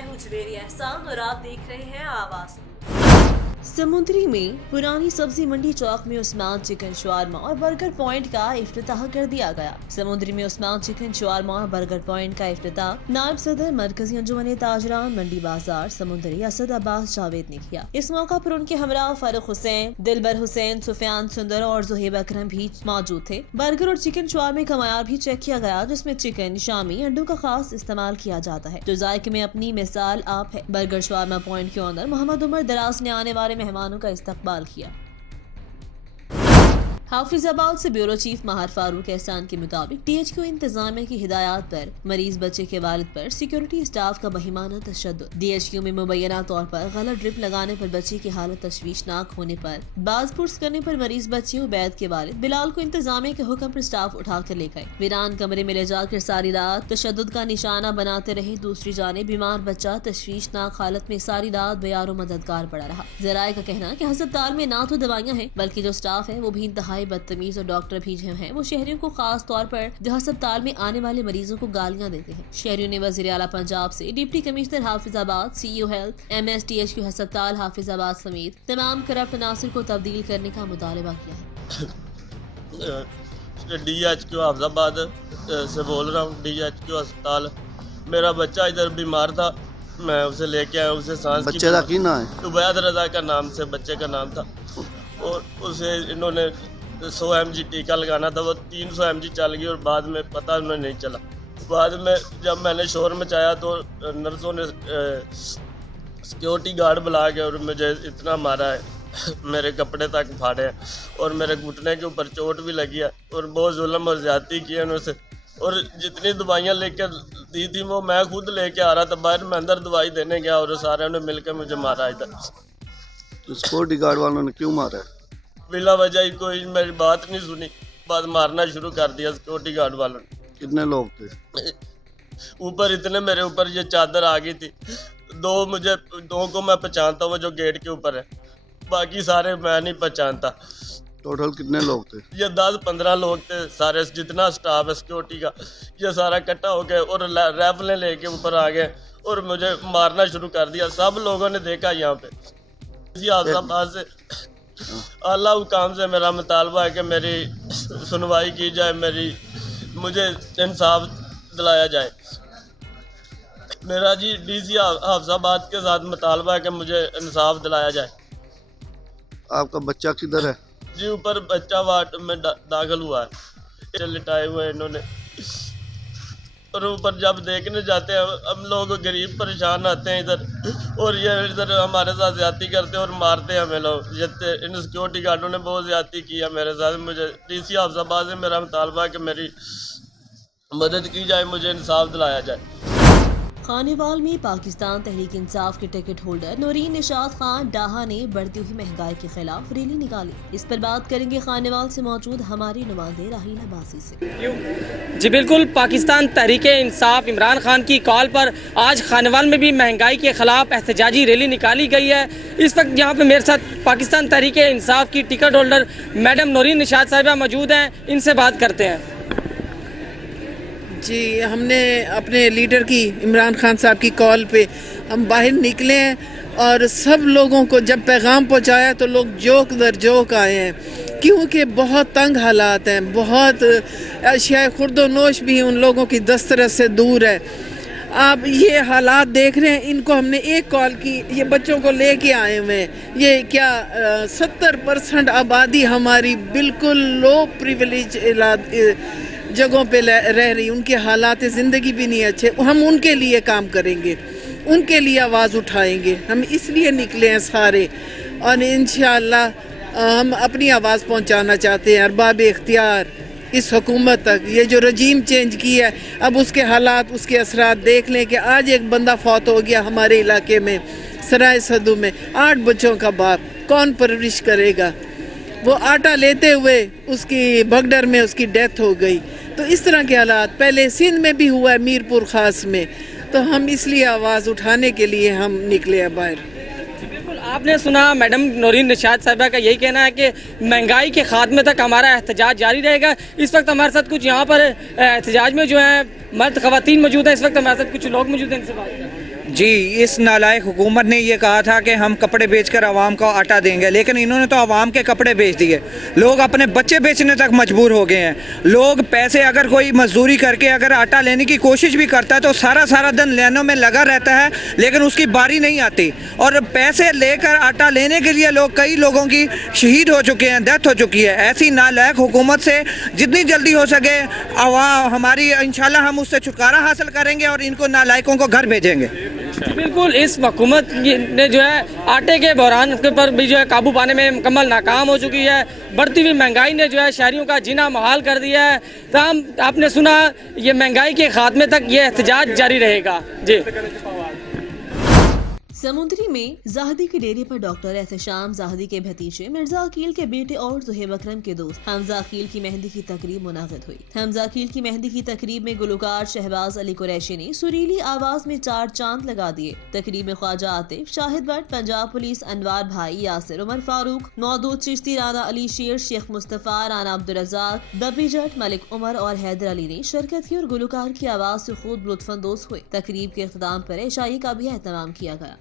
मैं हूँ जवेरी एहसान और आप देख रहे हैं आवाज़। समुद्री में पुरानी सब्जी मंडी चौक में उस्मान चिकन शवारमा और बर्गर पॉइंट का इफ्तिताह कर दिया गया। समुद्री में उस्मान चिकन शवारमा और बर्गर पॉइंट का इफ्तिताह नायब सदर मरकजी अंजुमन ताजरान मंडी बाजार समुद्री असद अब्बास जावेद ने किया। इस मौका पर उनके हमरा फारूक हुसैन, दिलबर हुसैन, सुफियान सुंदर और जुहेब अकरम भी मौजूद थे। बर्गर और चिकन शवारमे का मयार भी चेक किया गया, जिसमें चिकन शामी अंडों का खास इस्तेमाल किया जाता है जो जायके में अपनी मिसाल आप है। बर्गर शवारमा पॉइंट के ऑनर मोहम्मद उमर दराज ने आने वाले मेहमानों का इस्तकबाल किया। हाफिजाबाद से ब्यूरो चीफ महार फारूक एहसान के मुताबिक DHQ इंतजामिया की हिदायत पर मरीज बच्चे के वालिद पर सिक्योरिटी स्टाफ का बहिमाना तशद्दुद। DHQ में मुबैना तौर पर गलत ड्रिप लगाने पर बच्चे की हालत तशवीशनाक होने पर बाज पुर्स करने पर मरीज बच्चे उबैद के वालिद बिलाल को इंतजामिया के हुक्म पर स्टाफ उठा कर ले गए। वीरान कमरे में ले जाकर सारी रात तशद्दुद का निशाना बनाते रहे। दूसरी जाने बीमार बच्चा तशवीशनाक हालत में सारी रात बेयारो मददगार पड़ा रहा। जराये का कहना कि अस्पताल में ना तो दवाइयाँ हैं बल्कि जो स्टाफ है वो भी इंतहाई बदतमीज और डॉक्टर भी जो हैं वो शहरियों को खास तौर पर जो अस्पताल में आने वाले मरीजों को गालियां देते हैं। शहरियों ने वज़ीर आला पंजाब से deputy commissioner Hafizabad, CEO health, MS DHQ अस्पताल हाफिजाबाद समेत तमाम करप्ट अनासिर को तब्दील करने का मुतालबा किया है। DHQ हाफिजाबाद से बोल रहा हूँ। DHQ अस्पताल, मेरा बच्चा इधर बीमार था, मैं उसे लेके आया। उसे सांस बच्चे का की नाम है? उबैद रजा का नाम से बच्चे का नाम था और उसे इन्होंने 100 mg टीका लगाना था, वो 300 mg चल गई और बाद में पता उन्हें नहीं चला। बाद में जब मैंने शोर मचाया तो नर्सों ने सिक्योरिटी गार्ड बुला के और मुझे इतना मारा है मेरे कपड़े तक फाड़े हैं और मेरे घुटने के ऊपर चोट भी लगी है और बहुत जुल्म और ज़्यादती की है उनसे। और जितनी दवाइयाँ लेकर दी थी वो मैं खुद लेके आ रहा था बाहर, मैं अंदर दवाई देने गया और सारे ने मिलकर मुझे मारा इधर। तो सिक्योरिटी गार्ड वालों ने क्यों मारा? बिला वजह ही कोई मेरी बात नहीं सुनी, बाद मारना शुरू कर दिया सिक्योरिटी गार्ड वालों ने। कितने लोग थे? ऊपर इतने मेरे ऊपर ये चादर आ गई थी। दो को मैं पहचानता हूँ जो गेट के ऊपर है, बाकी सारे मैं नहीं पहचानता। टोटल कितने लोग थे? ये 10-15 लोग थे सारे, जितना स्टाफ है सिक्योरिटी का ये सारा इकट्ठा हो गए और राइफलें लेके ऊपर आ गए और मुझे मारना शुरू कर दिया। सब लोगों ने देखा यहाँ पे। इसी हाफिजाबाद से अल्लाह हुकाम से मेरा मुतालबा है कि मेरी सुनवाई की जाए, मुझे इंसाफ दिलाया जाए। मेरा जी DC हाफिजाबाद के साथ मुतालबा है कि मुझे इंसाफ दिलाया जाए। आपका बच्चा किधर है? जी ऊपर बच्चा वार्ड में दाखिल हुआ है, लिटाए हुए हैं इन्होंने। और ऊपर जब देखने जाते हैं हम लोग गरीब परेशान आते हैं इधर और ये इधर हमारे साथ ज्यादती करते हैं और मारते हैं हमें लोग। इन सिक्योरिटी गार्डों ने बहुत ज्यादती की है मेरे साथ। मुझे DC हाफिजाबाद से मेरा मुतालबा है कि मेरी मदद की जाए, मुझे इंसाफ दिलाया जाए। खानेवाल में पाकिस्तान तहरीक इंसाफ के टिकट होल्डर नूरीन निशात खान डाहा ने बढ़ती हुई महंगाई के खिलाफ रैली निकाली। इस पर बात करेंगे खानेवाल से मौजूद हमारे नुमाइंदे राहील अब्बासी से। जी बिल्कुल, पाकिस्तान तहरीक इंसाफ इमरान खान की कॉल पर आज खानेवाल में भी महंगाई के खिलाफ एहतजाजी रैली निकाली गई है। इस वक्त यहाँ पे मेरे साथ पाकिस्तान तहरीक इंसाफ की ticket holder madam Noreen Nishat साहिबा मौजूद हैं, इनसे बात करते हैं। जी, हमने अपने लीडर की इमरान खान साहब की कॉल पे हम बाहर निकले हैं और सब लोगों को जब पैगाम पहुंचाया तो लोग जोक दर जोक आए हैं, क्योंकि बहुत तंग हालात हैं, बहुत अशिया खुर्दोनोश भी उन लोगों की दस्तरस से दूर है। आप ये हालात देख रहे हैं, इनको हमने एक कॉल की, ये बच्चों को लेके आए हुए हैं। ये क्या 70% आबादी हमारी बिल्कुल लो प्रिविलेज जगहों पे रह रही, उनके हालात ज़िंदगी भी नहीं अच्छे। हम उनके लिए काम करेंगे, उनके लिए आवाज़ उठाएंगे। हम इसलिए निकले हैं सारे और इंशाअल्लाह हम अपनी आवाज़ पहुंचाना चाहते हैं अरबाब इख्तियार इस हुकूमत तक। ये जो रजीम चेंज की है, अब उसके हालात, उसके असरात देख लें कि आज एक बंदा फौत हो गया हमारे इलाके में सराय सदू में, 8 बच्चों का बाप, कौन परवरिश करेगा? वो आटा लेते हुए उसकी भगदड़ में उसकी डेथ हो गई। तो इस तरह के हालात पहले सिंध में भी हुआ है, मीरपुर खास में। तो हम इसलिए आवाज़ उठाने के लिए हम निकले हैं बाहर। बिल्कुल, आपने सुना मैडम नूरीन निशात साहिबा का यही कहना है कि महंगाई के खात्मे तक हमारा एहतजाज जारी रहेगा। इस वक्त हमारे साथ कुछ यहाँ पर एहतजाज में जो है मर्द ख़वातीन मौजूद हैं। इस वक्त हमारे साथ कुछ लोग मौजूद हैं, इनसे बात करें। जी, इस नालायक हुकूमत ने ये कहा था कि हम कपड़े बेचकर आवाम को आटा देंगे, लेकिन इन्होंने तो आवाम के कपड़े बेच दिए। लोग अपने बच्चे बेचने तक मजबूर हो गए हैं। लोग पैसे, अगर कोई मजदूरी करके अगर आटा लेने की कोशिश भी करता है तो सारा दिन लेनों में लगा रहता है, लेकिन उसकी बारी नहीं आती। और पैसे लेकर आटा लेने के लिए कई लोगों की शहीद हो चुके हैं, डेथ हो चुकी है। ऐसी नालायक हुकूमत से जितनी जल्दी हो सके हमारी इंशाल्लाह हम उससे छुटकारा हासिल करेंगे और इनको नालायकों को घर भेजेंगे। बिल्कुल, इस हुकूमत ने जो है आटे के बहरान के पर भी जो है काबू पाने में मुकम्मल नाकाम हो चुकी है। बढ़ती हुई महंगाई ने जो है शहरियों का जीना मुहाल कर दिया है। तमाम आपने सुना, ये महंगाई के खात्मे तक ये एहतजाज जारी रहेगा। जी। समुद्री में जाहिदी के डेरे पर डॉक्टर एहतशाम जाहिदी के भतीजे मिर्जा अकील के बेटे और ज़ुहैब अकरम के दोस्त हमजा अकील की मेहंदी की तकरीब मुनाक़िद हुई। हमजा अकील की मेहंदी की तकरीब में गुलकार शहबाज अली कुरैशी ने सुरीली आवाज में 4 चांद लगा दिए। तकरीब में ख्वाजा आतिफ, शाहिद भट्ट, पंजाब पुलिस, अनवार भाई, यासिर, उमर फारूक, मौदूद चिश्ती, राना अली शेर, शेख मुस्तफ़ा, राना अब्दुल रज़ाक, दबी जट, मलिक उमर और हैदर अली ने शिरकत की और गुलकार की आवाज से खुद लुत्फ़अंदोज़ हुए। तकरीब के इख्तिताम पर इशाई का भी एहतमाम किया गया।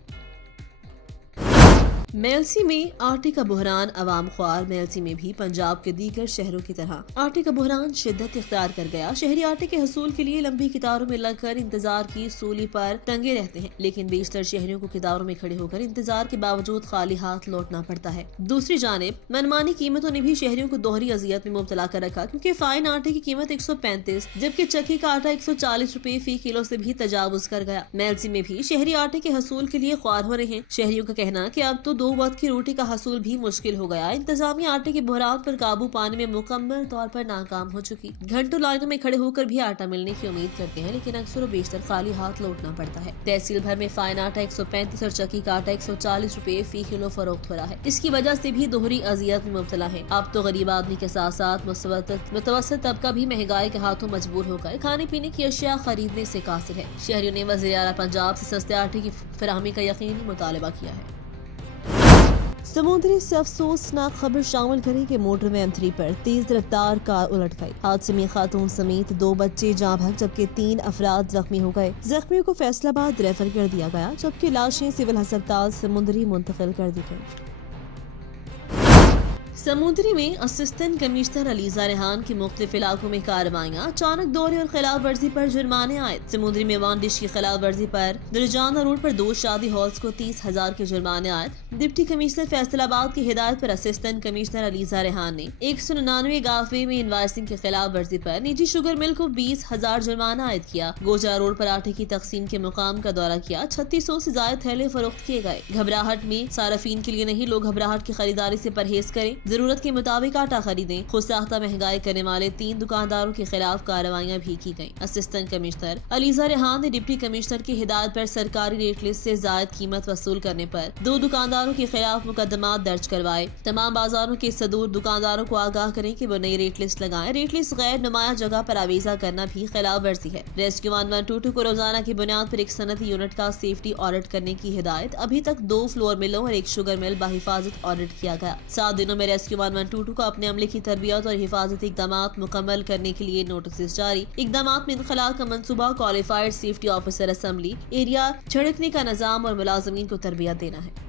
मेलसी में आटे का बहरान अवाम ख्वार। मेलसी में भी पंजाब के दीगर शहरों की तरह आटे का बहरान शिद्दत इख्तियार कर गया। शहरी आटे के हसूल के लिए लंबी कतारों में लगकर इंतजार की सूली पर तंगे रहते हैं, लेकिन बेशतर शहरियों को कतारों में खड़े होकर इंतजार के बावजूद खाली हाथ लौटना पड़ता है। दूसरी जानिब मनमानी कीमतों ने भी शहरियों को दोहरी अजियत में मुब्तला कर रखा, क्योंकि फाइन आटे की कीमत 135 जबकि चक्की का आटा 140 रुपए फी किलो से भी तजावुज कर गया। मेलसी में भी शहरी आटे के हसूल के लिए ख्वार हो रहे हैं। शहरियों का कहना कि अब तो 2 वक्त की रोटी का हसूल भी मुश्किल हो गया। इंतजामिया आटे के बहरान पर काबू पाने में मुकम्मल तौर पर नाकाम हो चुकी। घंटों लाइनों में खड़े होकर भी आटा मिलने की उम्मीद करते हैं, लेकिन अक्सर बेशतर खाली हाथ लौटना पड़ता है। तहसील भर में फाइन आटा 135 और चक्की का आटा 140 रुपए फी किलो फरोख्त हो रहा है। इसकी वजह से भी दोहरी अजियत में मुब्तला है। अब तो गरीब आदमी के साथ साथ मुतवस्सित तबका भी महंगाई के हाथों मजबूर होकर खाने पीने की अशिया खरीदने से कासिर है। शहरियों ने वज़ीर आला पंजाब से सस्ते आटे की फराहमी का यकीनी मुतालबा किया है। समुद्री से अफसोसनाक खबर शामिल करें कि मोटर में M3 पर तेज रफ्तार कार उलट गई। हादसे में खातून समेत 2 बच्चे जाँ बहक जबकि 3 अफराद जख्मी हो गए। जख्मियों को फैसलाबाद रेफर कर दिया गया, जबकि लाशें सिविल अस्पताल समुद्री मुंतकिल कर दी गई। समुद्री में असिस्टेंट कमिश्नर अलीजा रेहान की मुख्तलिफ इलाकों में कार्रवाइयाँ, अचानक दौरे और खिलाफ वर्जी पर जुर्माने आए। समुद्री में 1 डिश की खिलाफ वर्जी पर दुरजाना रोड पर 2 शादी हॉल्स को 30,000 के जुर्माने आए। डिप्टी कमिश्नर फैसलाबाद की हिदायत पर असिस्टेंट कमिश्नर अलीजा रेहान ने 199 गाफे में इनवाइसिंग की खिलाफ वर्जी पर निजी शुगर मिल को 20,000 जुर्माना आयद किया। गोजा रोड पर आटे की तकसीम के मुकाम का दौरा किया। 3600 से ज्यादा थैले फरोख्त किए गए। घबराहट में सारफीन के लिए नहीं, लोग घबराहट की खरीदारी से परहेज करें, जरूरत के मुताबिक आटा खरीदें। खुद साख्ता महंगाई करने वाले 3 दुकानदारों के खिलाफ कार्रवाइयां भी की गयी। असिस्टेंट कमिश्नर अलीजा रेहान ने डिप्टी कमिश्नर की हिदायत पर सरकारी रेट लिस्ट से जायद कीमत वसूल करने पर 2 दुकानदारों के खिलाफ मुकदमा दर्ज करवाए। तमाम बाजारों के सदूर दुकानदारों को आगाह करें कि वो नई रेट लिस्ट लगाएं। रेट लिस्ट गैर नुमाया जगह पर आवेजा करना भी खिलाफ वर्जी है। रेस्क्यू 1122 को रोजाना की बुनियाद पर एक सनती यूनिट का सेफ्टी ऑडिट करने की हिदायत। अभी तक 2 फ्लोर मिलों और 1 शुगर मिल बाहिफाजत ऑडिट किया गया। 7 दिनों में रेस्क्यू 1122 को अपने अमले की तरबियत और हिफाजती इक़दामात मुकम्मल करने के लिए नोटिस जारी। इक़दामात में इनखला का मंसूबा, qualified safety officer assembly area छिड़कने का निज़ाम और मुलाजमीन को तरबियत देना है।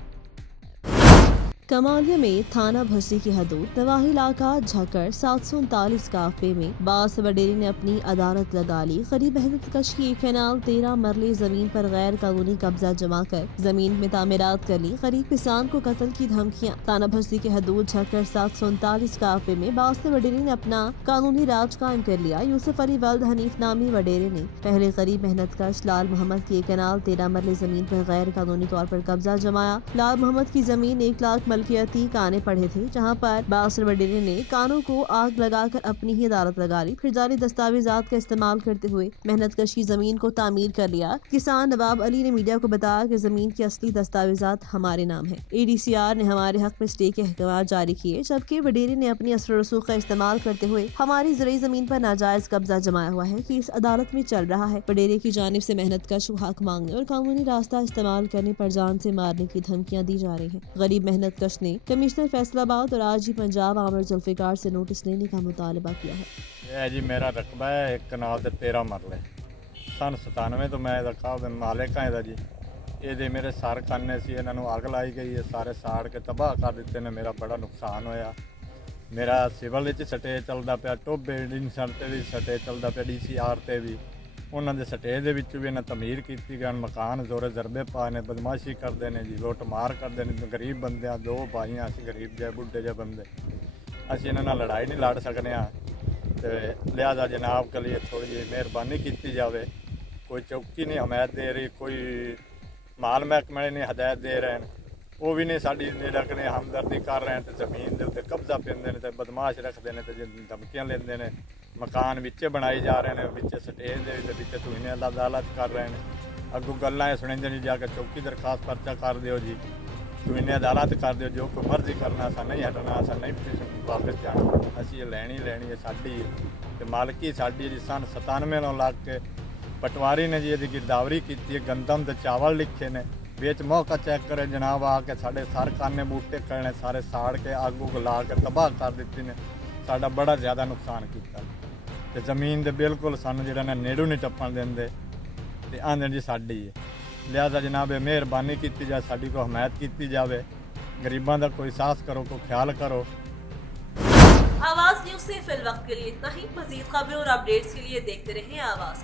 कमालिया में थाना भसी की हदूद नवाही इलाका झकर 739 काफे में बास वडेरे ने अपनी अदालत लगा ली। गरीब मेहनत कश की कैनाल 13 मरले जमीन पर गैर कानूनी कब्जा जमा कर जमीन में तामीरात कर ली। गरीब किसान को कत्ल की धमकियां। थाना भसी की हदूद झकर 739 काफे में बास वडेरे ने अपना कानूनी राज कायम कर लिया। यूसुफ अली वल्द हनीफ नामी वडेरे ने पहले गरीब मेहनत कश लाल मोहम्मद की कैनाल 13 मरले जमीन पर गैर कानूनी तौर पर कब्जा जमाया। लाल मोहम्मद की जमीन 1 लाख मलकियती काने पड़े थे, जहां पर बासर वडेरे ने कानों को आग लगाकर अपनी ही अदालत लगा ली। फिर जाली दस्तावेजात का इस्तेमाल करते हुए मेहनत कश की जमीन को तामीर कर लिया। किसान नवाब अली ने मीडिया को बताया कि जमीन के असली दस्तावेजात हमारे नाम है। ADCR ने हमारे हक में स्टे के अहकाम जारी किए, जबकि वडेरे ने अपनी असर रसूख का इस्तेमाल करते हुए हमारी ज़रूरी जमीन पर नाजायज कब्जा जमाया हुआ है। केस अदालत में चल रहा है। वडेरे की जानिब से मेहनत कश हक मांगने और कानूनी रास्ता इस्तेमाल करने पर जान से मारने की धमकियां दी जा रही हैं। गरीब मेहनत कश ने कमिश्नर फैसलाबाद और आज ही पंजाब आमिर जुल्फिकार से नोटिस लेने का मुतालबा किया है। यह जी मेरा रकबा है 1 कनाल 13 मरले। सन 97 तो मैं काबल मालिक हाँ जी। ਇਹਦੇ ਮੇਰੇ ਸਰ ਕੰਨੇ ਸੀ, ਇਹਨਾਂ ਨੂੰ ਅੱਗ ਲਾਈ ਗਈ ਹੈ, ਸਾਰੇ ਸਾੜ ਕੇ ਤਬਾਹ ਕਰ ਦਿੱਤੇ ਨੇ। ਮੇਰਾ ਬੜਾ ਨੁਕਸਾਨ ਹੋਇਆ। ਮੇਰਾ ਸਿਵਲ ਵਿੱਚ ਸਟੇ ਚੱਲਦਾ ਪਿਆ, ਟੋਬੇ ਡਿੰਸਨ ਤੇ ਵੀ ਸਟੇ ਚੱਲਦਾ ਪਿਆ, DCR ਤੇ ਵੀ। ਉਹਨਾਂ ਦੇ ਸਟੇ ਦੇ ਵਿੱਚ ਵੀ ਇਹਨਾਂ ਤਮੀਰ ਕੀਤੀ ਗਈ। ਮਕਾਨ ਜ਼ੋਰੇ ਜ਼ਰਬੇ ਪਾਏ ਨੇ, ਬਦਮਾਸ਼ੀ ਕਰਦੇ ਨੇ ਜੀ, ਲੁੱਟ ਮਾਰ ਕਰਦੇ ਨੇ। ਗਰੀਬ ਬੰਦਿਆਂ, 2 ਭਾਈਆਂ, ਅਸੀਂ ਗਰੀਬ ਜਿਹੇ ਬੁੱਢੇ ਜਿਹੇ ਬੰਦੇ, ਅਸੀਂ ਇਹਨਾਂ ਨਾਲ ਲੜਾਈ ਨਹੀਂ ਲੜ ਸਕਦੇ ਹਾਂ। ਤੇ ਲਿਹਾਜ਼ਾ ਜਨਾਬ ਕੇ ਲਈ ਥੋੜੀ ਜਿਹੀ ਮਿਹਰਬਾਨੀ ਕੀਤੀ ਜਾਵੇ। ਕੋਈ ਚੌਕੀ ਨਹੀਂ ਹਮਾਇਤ ਦੇ ਰਹੀ, ਕੋਈ ਮਾਲ ਮਹਿਕਮੇ ਨਹੀਂ ਹਦਾਇਤ ਦੇ ਰਹੇ ਨੇ, ਉਹ ਵੀ ਨਹੀਂ ਸਾਡੀ ਨਿਰਕਣੇ ਹਮਦਰਦੀ ਕਰ ਰਹੇ ਤੇ ਜ਼ਮੀਨ ਦੇ ਉੱਤੇ ਕਬਜ਼ਾ ਪੈਂਦੇ ਨੇ ਤੇ ਬਦਮਾਸ਼ ਰੱਖਦੇ ਨੇ ਤੇ ਧਮਕੀਆਂ ਲੈਂਦੇ ਨੇ। ਮਕਾਨ ਵਿੱਚੇ ਬਣਾਏ ਜਾ ਰਹੇ ਨੇ, ਵਿੱਚ ਸਟੇਜ ਦੇ ਵਿੱਚ ਤੁਹੀਨੇ ਅਦਾਲਤ ਕਰ ਰਹੇ ਨੇ। ਅੱਗੋਂ ਗੱਲਾਂ ਇਹ ਸੁਣਦੇ ਨਹੀਂ, ਜਾ ਕੇ ਚੌਕੀ ਦਰਖਾਸਤ ਪਰਚਾ ਕਰ ਦਿਓ ਜੀ, ਤੁਹੀਨੇ ਅਦਾਲਤ ਕਰ ਦਿਓ, ਜੋ ਕੋਈ ਮਰਜ਼ੀ ਕਰਨਾ, ਅਸਾਂ ਨਹੀਂ ਹਟਣਾ, ਅਸਾਂ ਨਹੀਂ ਵਾਪਸ ਜਾਣਾ, ਅਸੀਂ ਇਹ ਲੈਣੀ ਹੈ ਸਾਡੀ ਤੇ ਮਾਲਕੀ ਸਾਡੀ ਜੀ। ਸਨ 97 ਨੂੰ ਲੱਗ ਕੇ ਪਟਵਾਰੀ ਨੇ ਜੀ ਇਹਦੀ ਗਿਰਦਾਵਰੀ ਕੀਤੀ ਹੈ। ਗੰਦਮ ਤੇ ਚਾਵਲ ਲਿਖੇ ਨੇ ਵਿੱਚ, ਮੌਕਾ ਚੈੱਕ ਕਰੇ ਜਨਾਬ ਆ ਕੇ ਸਾਡੇ ਸਰ ਕਾਨੇ ਬੂਟੇ ਕਰਨੇ ਸਾਰੇ ਸਾੜ ਕੇ ਅੱਗ ਉੱਗ ਲਾ ਕੇ ਤਬਾਹ ਕਰ ਦਿੱਤੀ ਨੇ। ਸਾਡਾ ਬੜਾ ਜ਼ਿਆਦਾ ਨੁਕਸਾਨ ਕੀਤਾ ਤੇ ਜ਼ਮੀਨ ਦੇ ਬਿਲਕੁਲ ਸਾਨੂੰ ਜਿਹੜਾ ਨੇ ਨੇੜੋਂ ਨਹੀਂ ਟੱਪਣ ਦਿੰਦੇ ਤੇ ਆਂਦੇ ਜੀ ਸਾਡੀ ਹੈ। ਲਿਹਾਜ਼ਾ ਜਨਾਬ ਇਹ ਮਿਹਰਬਾਨੀ ਕੀਤੀ ਜਾਏ, ਸਾਡੀ ਕੋ ਹਮਾਇਤ ਕੀਤੀ ਜਾਵੇ, ਗਰੀਬਾਂ ਦਾ ਕੋਈ ਸਾਹਸ ਕਰੋ, ਕੋਈ ख्याल करो। आवाज न्यूज से फिल वक्त के लिए इतना ही। मजीद खबरों और अपडेट्स के लिए देखते रहें आवाज।